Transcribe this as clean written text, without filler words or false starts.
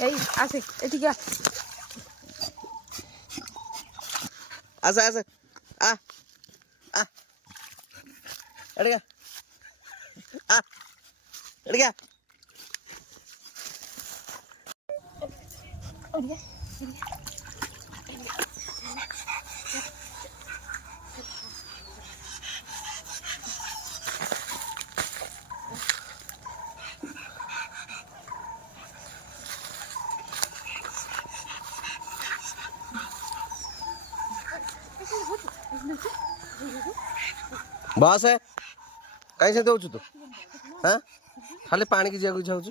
এই আসে এদিকে আসে আসে আ আ এদিকে আ এদিকে बस है कहीं से दौचु तू हाँ खाली पानी की जगह जाऊँ